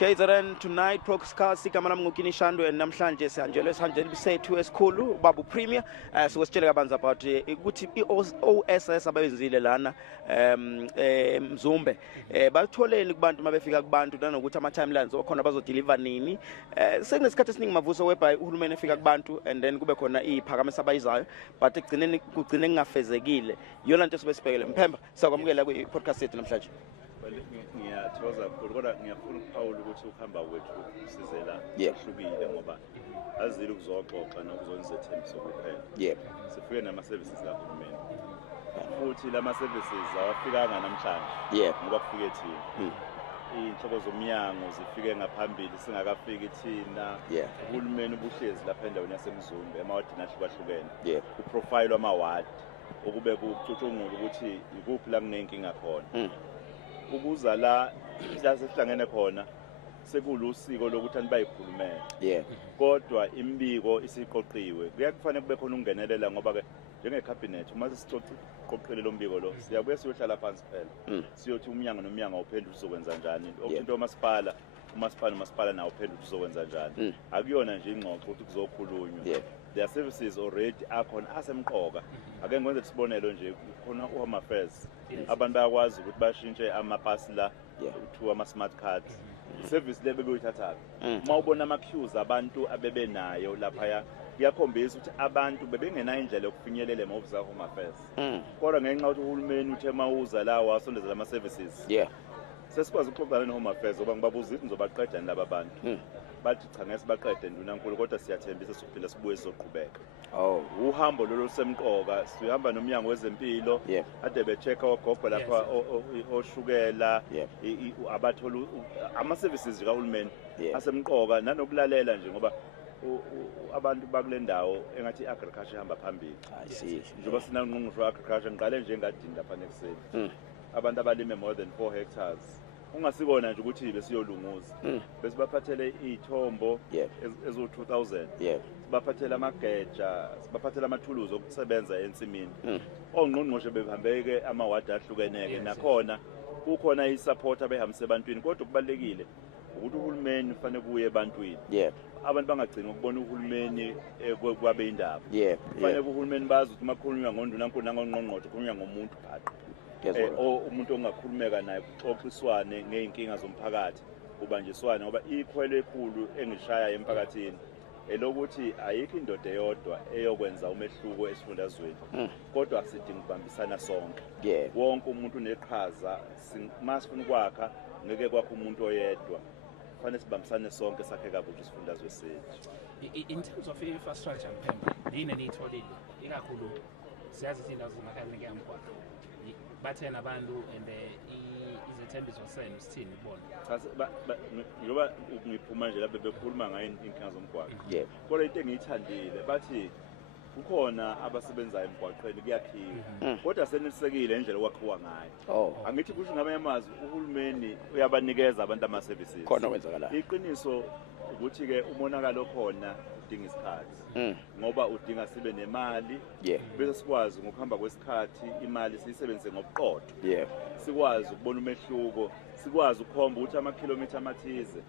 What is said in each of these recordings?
KZN Tonight Podcast igama lami nguKinishando and namhlanje sihanjelwe sihanjele bisethu esikhulu babu Premier siwasitshela kabanzi about ukuthi iOSS abayenzile lana Umzumbe batholeni kubantu mabefika kubantu nanokuthi ama timelines okhona bazodeliver nini sekunesikhathi esiningi mavuso webhayi uhulumeni efika kubantu and then kube khona iphakamisa abayizayo but kugcine ngingafezekile yona into sibesibhekele Mphemba sakwamukela ku podcast yethu namhlanje. Ngiyathokoza kakhulu kodwa ngiyafuna ukuphawula ukuthi ukuhamba kwethu sizela ehlukile ngoba azile ukuzoxoxa nokuzonizethembiso kuphela. Sifike nama services kahulumeni. Futhi lama services awafikanga namhlanje ngoba kufike thina. Inhloko zomnyango zifike ngaphambili singakafiki thina. Uhulumeni ubuhlezi lapha endaweni yaseMzumbe emawadini ahlukahlukene. Uprofile wamaward okube kucutshungula ukuthi ikuphi la kunenkinga khona. Ukuza la sihlangene khona sekulusiko lokuthi anibayikhulumela kodwa imbiko isiqoqiwe kuyakufanele kube khona ungenelela ngoba ke njenge cabinet uma siqoqile lo mbiko lo siyabuye siyohlala phansi phela siyothi umnyango nomnyango uphendula uzokwenza njani okuthinto umasipala nawo uphendula uzokwenza njani akuyona nje ingxoxo ukuthi kuzokhulunywa. Their services already akhona asemqoka ake ngenze isibonelo nje khona uHome Affairs abantu bayakwazi ukuthi bashintshe amapasi la to ama smart cards service lebe beyithatha uma ubona ama queues abantu abebenayo lapha kuyakhombisa ukuthi abantu bebengenayo indlela yokufinyelela ema-office kaHome Affairs kodwa ngenxa yokuthi uhulumeni uthe mawuza la wasondezela ama services sesikwazi ukuxoxana neHome Affairs ngoba ngibabuza ukuthi ngizobaqeda laba bantu bathi cha ngeke sibaqede ndunankulu kodwa siyathembisa sokuphinda sibuye sizoqhubeka. Uhambo lolu semqoka sihamba nomnyango wezempilo ade bechecka ogogo lapha oshukela abathola ama services kahulumeni asemqoka nanokulalela nje ngoba abantu bakule ndawo engathi agriculture ihamba phambili. Njengoba sinangqongqosho agriculture ngiqale nje engadini lapha nekuseni abantu abalime more than 4 hectares ungasikona nje ukuthi besiyolunguza besibaphathele izithombo ezo 2000 sibaphathela amageja sibaphathela amathuluzi okusebenza ensimini ongqongqoshe behambeke amawadi ahlukeneke nakhona kukhona isupport abehambise ebantwini kodwa kubalekile ukuthi uhulumeni ufanele kuye ebantwini abantu bangagcina ukubona uhulumeni kwabe indaba kufanele uhulumeni bazi ukuthi makhulunywa ngondunankulu nangongqongqoshe kukhulunywa ngomuntu phakathi umuntu ongakhulumeka naye kuxoxiswane ngeenkinga zomphakathi kubanjiswane ngoba ikhwelo ekhulu engishaya emphakathini elokuthi ayikho indoda eyodwa eyokwenza umehluko esifundazweni kodwa sidinga ukubambisana sonke wonke umuntu uneqhaza masifuna ukwakha ngeke kwakho umuntu oyedwa kufanele sibambisane sonke sakhe kabusha isifundazwe sethu. In terms of infrastructure Mphemba yini enitholile ikakhulu siyazi izindawo zemakhaya emgwaqo bathena abantu and izithembiso senu sithini bona ngoba ngiphuma nje lapha bekhuluma ngayo inkinga zomgwaqo kodwa into engiyithandile bathi kukhona abasebenzayo emgwaqweni kuyakhiwa kodwa senisekile indlela okwakhiwa ngayo angithi kusho ngamanye amazwi uhulumeni uyabanikeza abantu ama services khona kwenzakala iqiniso ukuthi ke umonakalo khona udinga isikhathi ngoba udinga sibe nemali bese sikwazi ngokuhamba kwesikhathi imali siyisebenzise ngobuqotho sikwazi ukubona umehluko sikwazi ukukhomba ukuthi amakhilomitha amathize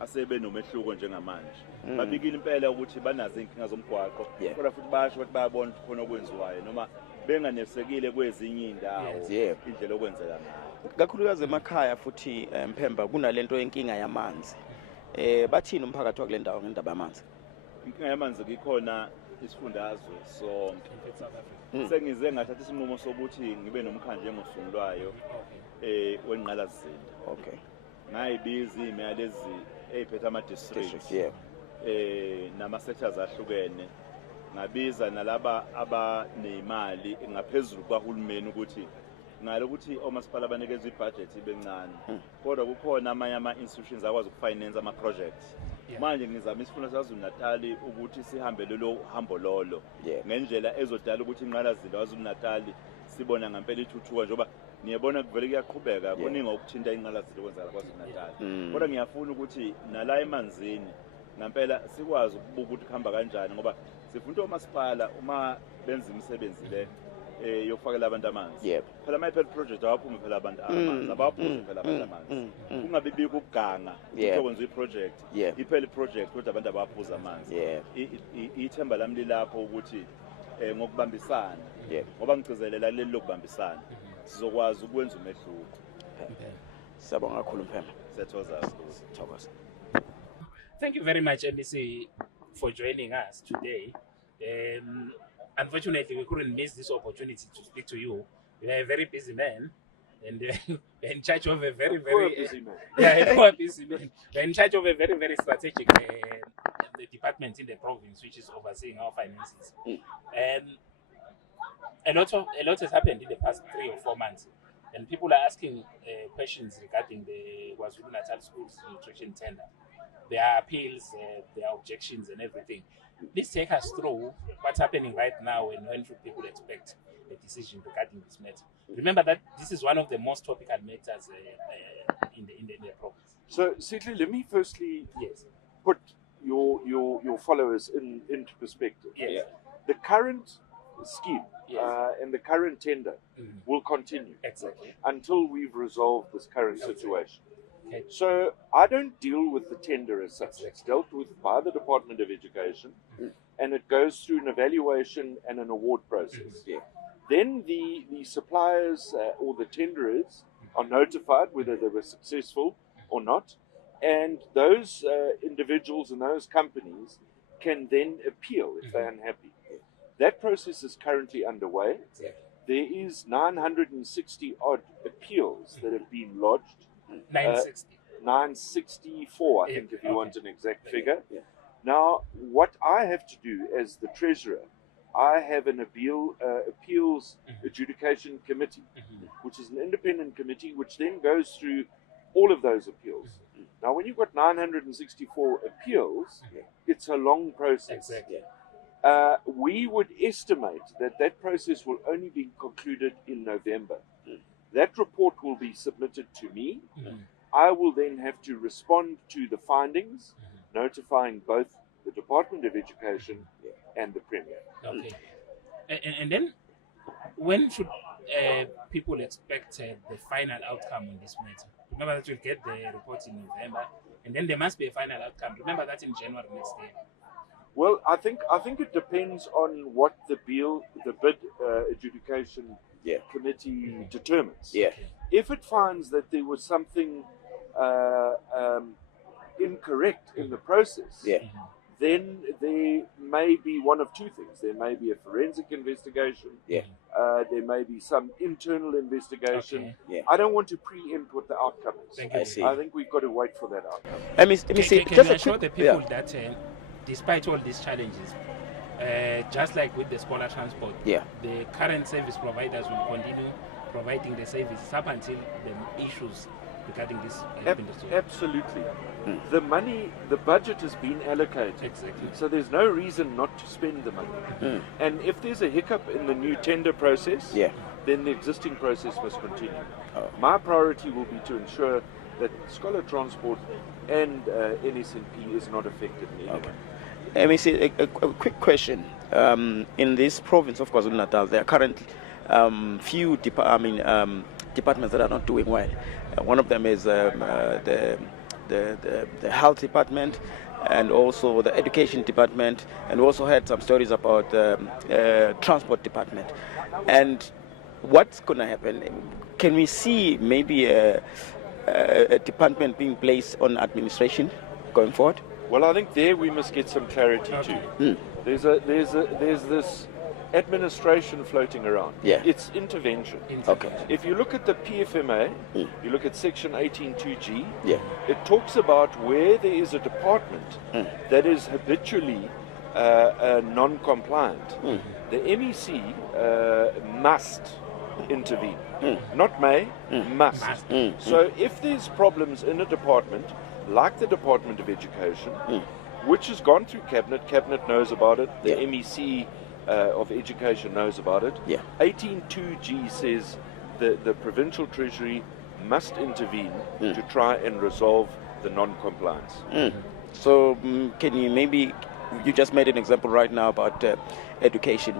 asebe nomehluko njengamanje babikile impela ukuthi banazo inkinga zomgwaqo kodwa futhi basho ukuthi bayabona ukuthi khona okwenziwayo noma benganesekile kwezinye indawo indlela okwenzeka ngayo kakhulukazi emakhaya futhi Mphemba kunalento yenkinga yamanzi bathini umphakathi wakule ndawo ngendaba yamanzi? Inkinga yamanzi ikhona isifundazwe sonke sengize ngathatha isinqumo sokuthi ngibe nomkhandlu engosungulwayo wenqalasizinda ngayibiza imeyalezi eziphethe ama districts nama sectors ahlukene ngabiza nalaba abanemali ngaphezulu kwahulumeni ukuthi ngalokuthi omasipala banikeza ibudget ibencane kodwa kukhona amanye ama institutions akwazi ukufinance ama projects manje ngizama isifunda saZulu-Natal ukuthi sihambe lelo hambo lolo ngendlela ezodala ukuthi inqalasizinda yaZulu-Natal sibona ngempela ithuthuka njoba niyabona kuvele kuyaqhubeka kuningi okuthinta inqalasizinda kwenzakala kwaZulu-Natal kodwa ngiyafuna ukuthi nala emanzini ngempela sikwazi ukubuka ukuthi kuhamba kanjani ngoba sifuna omasipala uma benza imisebenzi le yokufakela abantu amanzi. Yep. Phela mayiphela project awaphumi phela abantu amanzi, abaphuzi phela abantu amanzi. Kungabi bikho ukuganga ukwenza iproject. Iphela iproject kodwa abantu abaphuza amanzi. Ithemba lami lilapho ukuthi ngokubambisana. Ngoba ngigcizelela leli lokubambisana. Sizokwazi ukwenza umehluko. Siyabonga kakhulu Mphemba. Siyathokoza. Thank you very much, MEC, for joining us today. Unfortunately, we couldn't miss this opportunity to speak to you. You are a very busy man, and you're in charge of a very busy man. a busy man. You're in charge of a very strategic the department in the province, which is overseeing our finances. A lot has happened in the past 3 or 4 months, and people are asking questions regarding the KwaZulu-Natal schools nutrition tender. There are appeals, there are objections and everything. Please take us through what's happening right now and when should people expect a decision regarding this matter. Remember that this is one of the most topical matters in the province. So, Sidley, let me firstly put your followers into perspective. Yes. The current scheme and the current tender will continue until we've resolved this current situation. Okay. So I don't deal with the tender as such. It's dealt with by the Department of Education, and it goes through an evaluation and an award process. Then the suppliers or the tenderers are notified whether they were successful or not, and those individuals and those companies can then appeal if they're unhappy. That process is currently underway. There is 960 odd appeals that have been lodged. 964, I think, if you want an exact figure. Now, what I have to do as the treasurer, I have an appeals adjudication committee, which is an independent committee, which then goes through all of those appeals. Now, when you've got 964 appeals, it's a long process. We would estimate that process will only be concluded in November. That report will be submitted to me. I will then have to respond to the findings, notifying both the Department of Education and the Premier. Okay. And then, when should people expect the final outcome on this matter? Remember that you'll get the report in November, and then there must be a final outcome. Remember that in January next year. Well, I think it depends on what the bid adjudication committee determines. If it finds that there was something incorrect in the process, then there may be one of two things. There may be a forensic investigation. There may be some internal investigation. I don't want to preempt what the outcome is. I think we've got to wait for that outcome. Let me see. Can you assure the people that despite all these challenges, just like with the scholar transport, the current service providers will continue providing the services up until the issues regarding this industry? Absolutely. The money, the budget has been allocated. So there's no reason not to spend the money. And if there's a hiccup in the new tender process, then the existing process must continue. My priority will be to ensure that scholar transport and NSNP is not affected in any way. Let me see a quick question. In this province of KwaZulu-Natal, there are currently few departments that are not doing well. One of them is the health department, and also the education department, and we also had some stories about the transport department. And what's going to happen? Can we see maybe a department being placed on administration going forward? Well, I think there we must get some clarity too. There's this administration floating around. It's intervention. If you look at the PFMA, you look at section 18.2G, it talks about where there is a department that is habitually non-compliant. The MEC must intervene. Not may, must. So if there's problems in a department, like the Department of Education, which has gone through Cabinet knows about it, the MEC of Education knows about it. 18.2G says the Provincial Treasury must intervene to try and resolve the non-compliance. So can you maybe, you just made an example right now about education.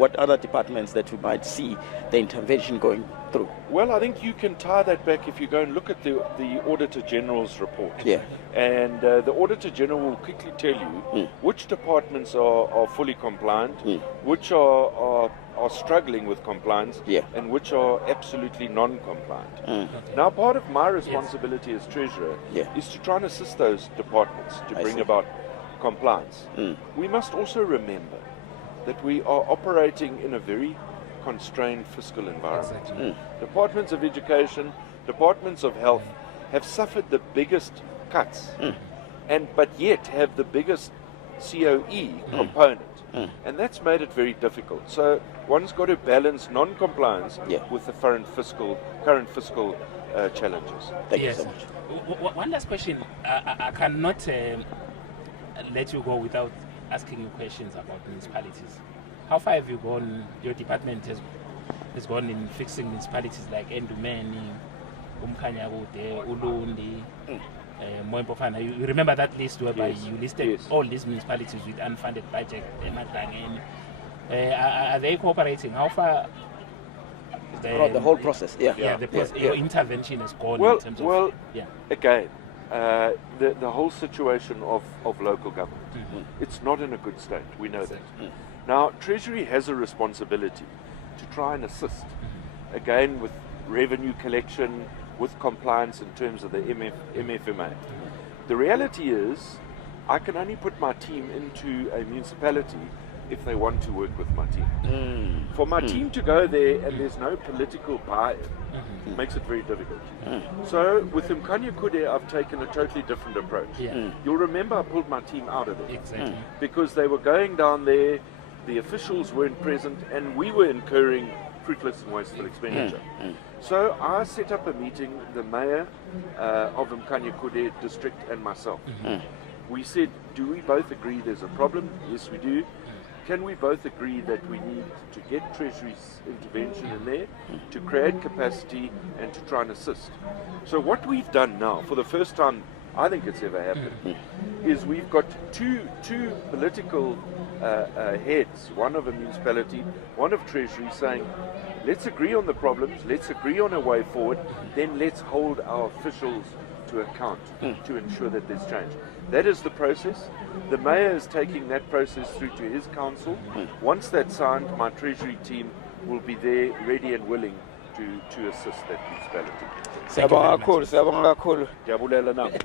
what other departments that we might see the intervention going through? Well, I think you can tie that back if you go and look at the Auditor General's report. Yeah. And the Auditor General will quickly tell you which departments are fully compliant, which are struggling with compliance, and which are absolutely non-compliant. Now, part of my responsibility as Treasurer is to try and assist those departments to bring about compliance. We must also remember that we are operating in a very constrained fiscal environment. Exactly. Departments of Education, Departments of Health have suffered the biggest cuts, but yet have the biggest COE component. And that's made it very difficult. So one's got to balance non-compliance with the current fiscal challenges. Thank you so much. One last question. I cannot let you go without asking you questions about municipalities. How far have you gone? Your department has gone in fixing municipalities like Endumeni, Umkhanyakude, Ulundi, Moempofana. You remember that list whereby you listed all these municipalities with unfunded budget, are they cooperating? How far? The whole process, Your intervention has gone Well, in terms of... again, the whole situation of local government, it's not in a good state, we know that. Now, Treasury has a responsibility to try and assist, again, with revenue collection, with compliance in terms of the MFMA. The reality is, I can only put my team into a municipality if they want to work with my team. For my team to go there and there's no political buy-in, it makes it very difficult. So with Umkhanyakude, I've taken a totally different approach. You'll remember I pulled my team out of it. Exactly. Because they were going down there, the officials weren't present, and we were incurring fruitless and wasteful expenditure. So I set up a meeting, the mayor of Umkhanyakude district and myself. We said, do we both agree there's a problem? Yes, we do. Can we both agree that we need to get Treasury's intervention in there to create capacity and to try and assist? So what we've done now, for the first time I think it's ever happened, is we've got two political heads, one of a municipality, one of Treasury, saying, let's agree on the problems, let's agree on a way forward, then let's hold our officials to account to ensure that there's change. That is the process. The mayor is taking that process through to his council. Once that's signed, my Treasury team will be there, ready and willing to assist that municipality. Siyabonga kakhulu. Ndiyabulela nami.